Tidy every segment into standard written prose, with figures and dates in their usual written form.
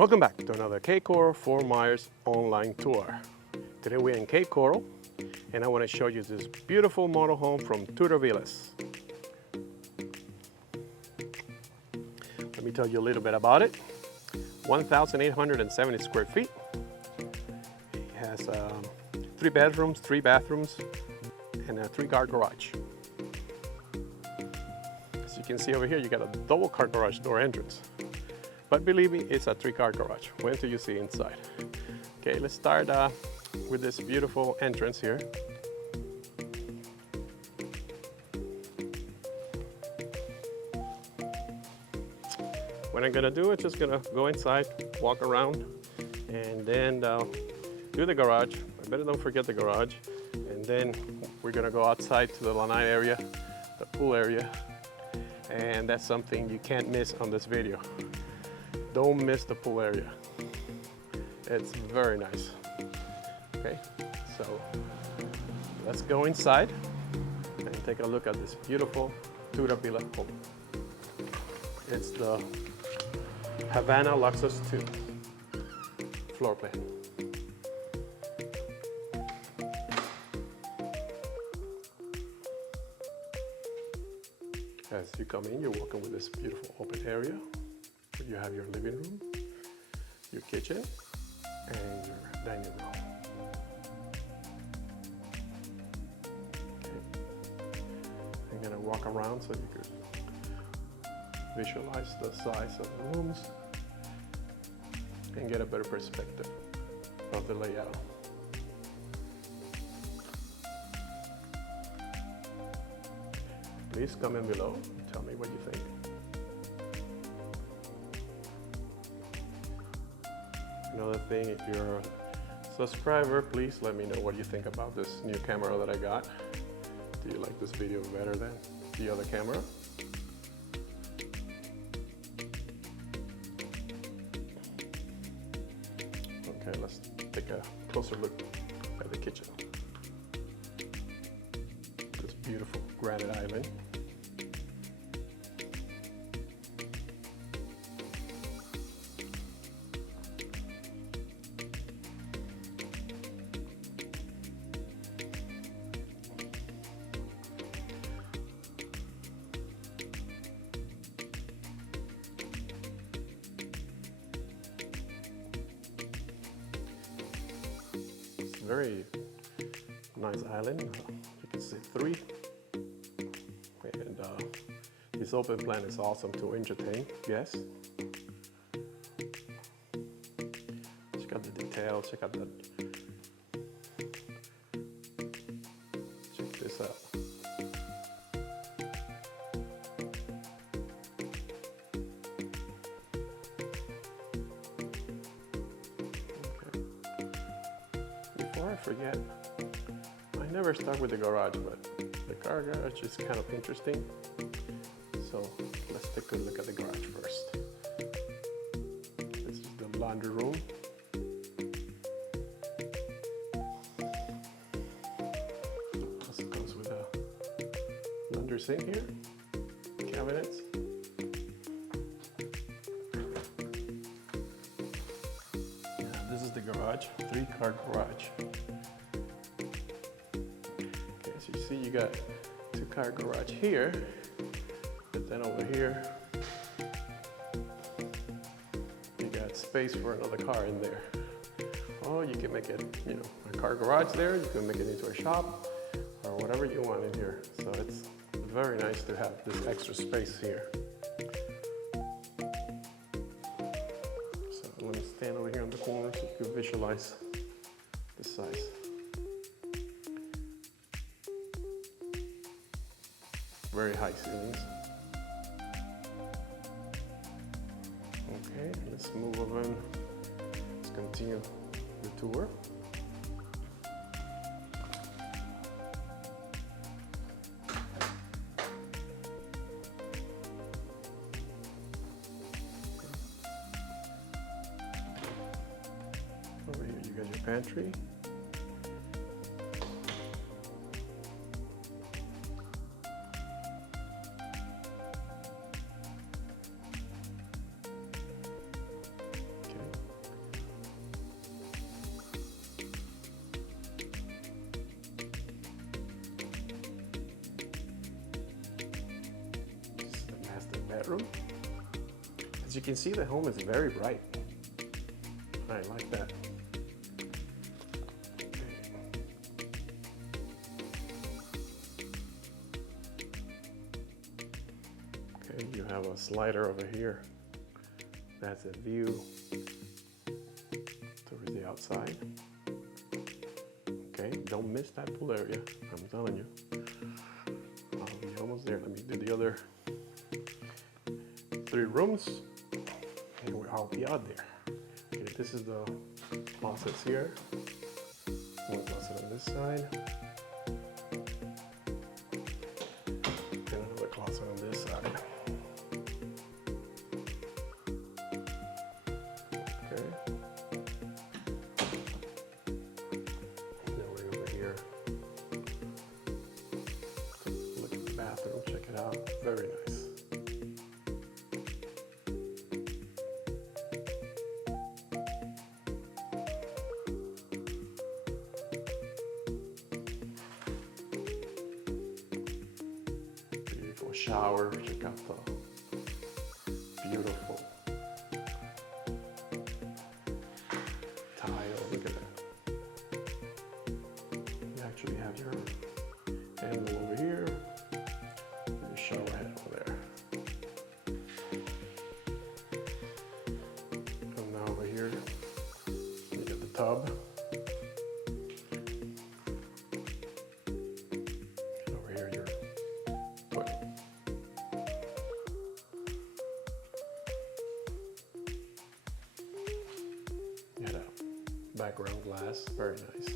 Welcome back to another Cape Coral Fort Myers online tour. Today we're in Cape Coral and I want to show you this beautiful model home from Tudor Villas. Let me tell you a little bit about it. 1,870 square feet. It has 3 bedrooms, 3 bathrooms, and a 3-car garage. As you can see over here, you got a double car garage door entrance. But believe me, it's a 3-car garage. Wait until you see inside. Okay, let's start with this beautiful entrance here. What I'm gonna do is just gonna go inside, walk around, and then do the garage. I better don't forget the garage. And then we're gonna go outside to the Lanai area, the pool area. And that's something you can't miss on this video. Don't miss the pool area. It's very nice. Okay, so let's go inside and take a look at this beautiful Tudor Villa home. It's the Havana Luxus 2 floor plan. As you come in, you're walking with this beautiful open area. You have your living room, your kitchen, and your dining room. Okay. I'm gonna walk around so you could visualize the size of the rooms and get a better perspective of the layout. Please comment below and tell me what you think. Another thing, if you're a subscriber, please let me know what you think about this new camera that I got. Do you like this video better than the other camera? Okay, let's take a closer look at the kitchen. This beautiful granite island. Very nice island. You can see 3. And this open plan is awesome to entertain guests. Check out the details, check out the... Check this out. Before I forget, I never start with the garage, but the car garage is kind of interesting. So let's take a look at the garage first. This is the laundry room. Also comes with a laundry sink here, cabinets. This is the garage, 3-car garage. Okay, so you see you got 2-car garage here, but then over here, you got space for another car in there. Or you can make it, you know, a car garage there, you can make it into a shop, or whatever you want in here. So it's very nice to have this extra space here. Let me stand over here on the corner so you can visualize the size. Very high ceilings. Okay, let's move over and let's continue the tour. Over here you got your pantry. bedroom. As you can see, the home is very bright. I like that. Okay, you have a slider over here. That's a view towards the outside. Okay, don't miss that pool area, I'm telling you. I'll be almost there. Let me do the other 3 rooms, and I'll be out there. Okay, this is the closets here. One closet on this side, and another closet on this side. Okay. Now we're over here. Look at the bathroom. Check it out. Very nice. Shower, check out the beautiful tile, look at that. You actually have your handle over here, and your shower head over there. And now over here, you get the tub. And over here, your toilet. Background glass, very nice.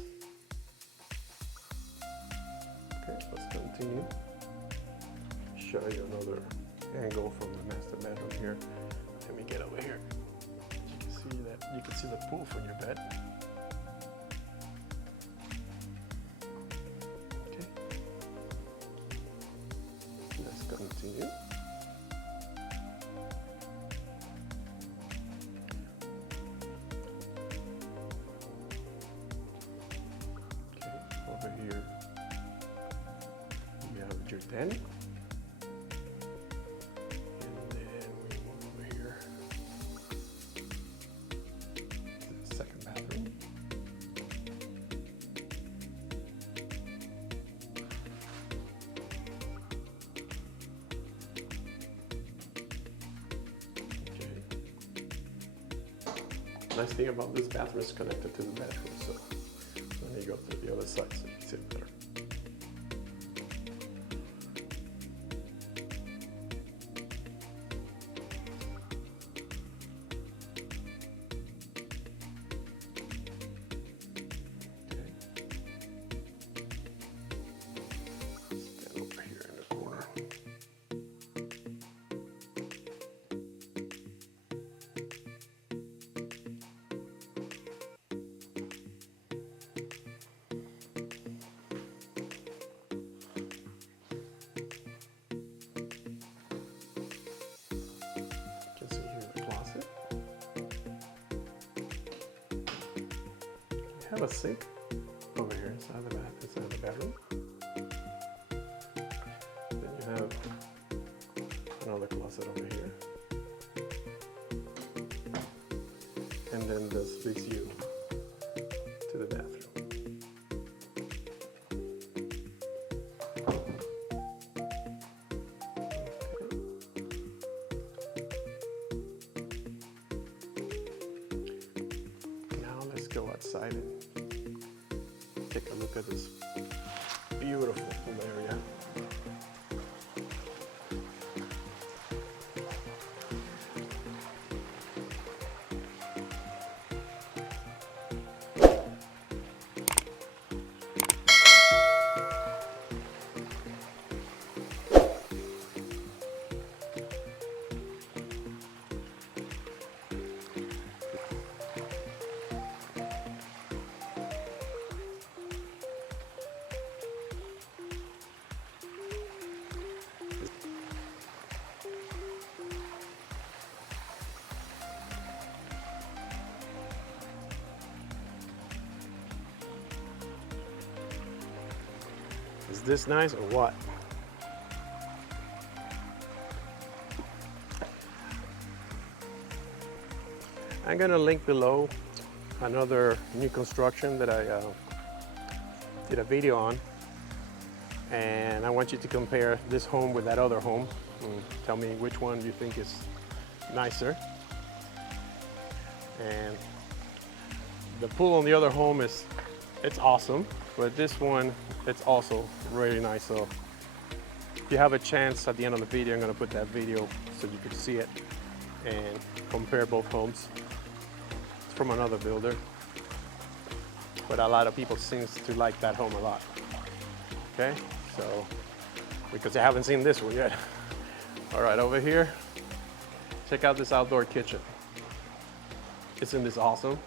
Okay, let's continue. Show you another angle from the master bedroom here. Let me get over here. You can see that. You can see the pool from your bed. Okay. Let's continue. Over here, you have your den, and then we move over here to the second bathroom. Okay. Nice thing about this bathroom is connected to the bedroom, so let me go to the other side so you can see it better. Okay. Stand over here in the corner. Have a sink over here inside the bedroom. Then you have another closet over here, and then this leads you to the bathroom. Okay. Now let's go outside and take a look at this beautiful pool area. Is this nice or what? I'm gonna link below another new construction that I did a video on, and I want you to compare this home with that other home and tell me which one you think is nicer. And the pool on the other home it's awesome, but this one, it's also really nice. So if you have a chance at the end of the video, I'm gonna put that video so you can see it and compare both homes. It's from another builder, but a lot of people seems to like that home a lot. Okay, so because I haven't seen this one yet. All right, over here, check out this outdoor kitchen. Isn't this awesome?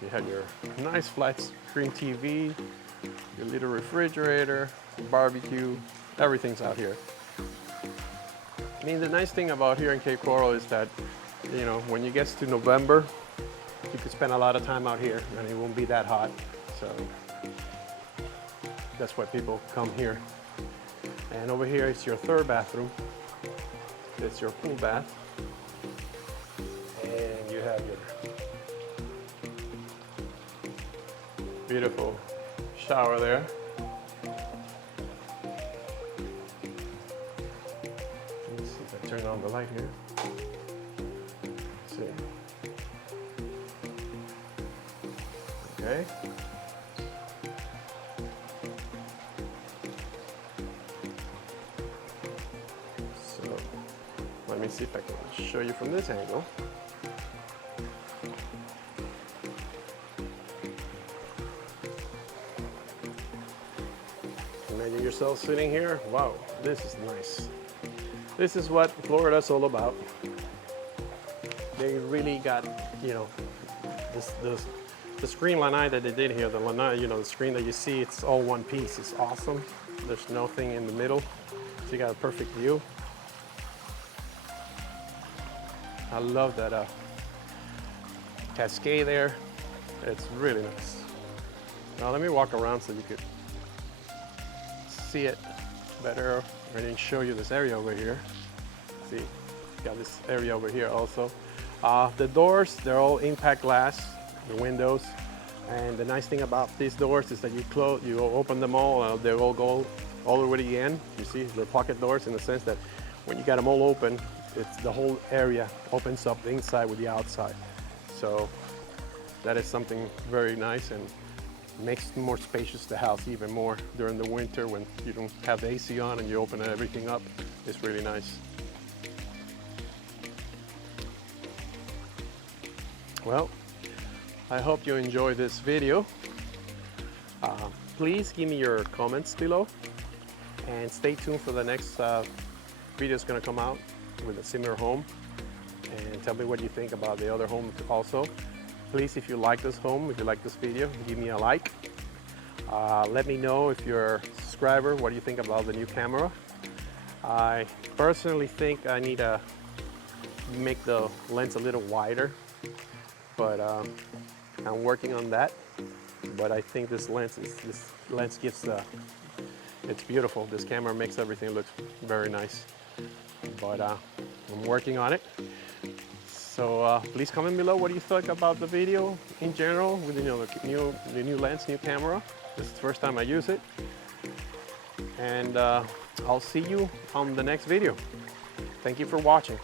You have your nice flat screen TV, your little refrigerator, barbecue, everything's out here. I mean, the nice thing about here in Cape Coral is that, you know, when you get to November, you can spend a lot of time out here and it won't be that hot. So that's why people come here. And over here is your third bathroom. It's your pool bath. And you have your beautiful shower there. Let's see if I turn on the light here. Let's see. Okay. So let me see if I can show you from this angle. Imagine yourself sitting here. Wow, this is nice. This is what Florida's all about. They really got, you know, the screen Lanai that they did here, the Lanai, you know, the screen that you see, it's all one piece. It's awesome. There's nothing in the middle, so you got a perfect view. I love that cascade there. It's really nice. Now let me walk around so you could see it better. I didn't show you this area over here. See, got this area over here also. The doors, they're all impact glass, the windows. And the nice thing about these doors is that you open them all, they all go all the way to the end. You see, they're pocket doors in the sense that when you got them all open, it's the whole area opens up the inside with the outside. So that is something very nice and makes more spacious the house even more during the winter when you don't have the AC on and you open everything up. It's really nice. Well, I hope you enjoy this video. Please give me your comments below and stay tuned for the next video is going to come out with a similar home, and tell me what you think about the other home also. Please, if you like this home, if you like this video, give me a like. Let me know if you're a subscriber, what do you think about the new camera. I personally think I need to make the lens a little wider, but I'm working on that. But I think this lens gives it's beautiful. This camera makes everything look very nice. But I'm working on it. So please comment below what you thought about the video in general with the new lens, new camera. This is the first time I use it. And I'll see you on the next video. Thank you for watching.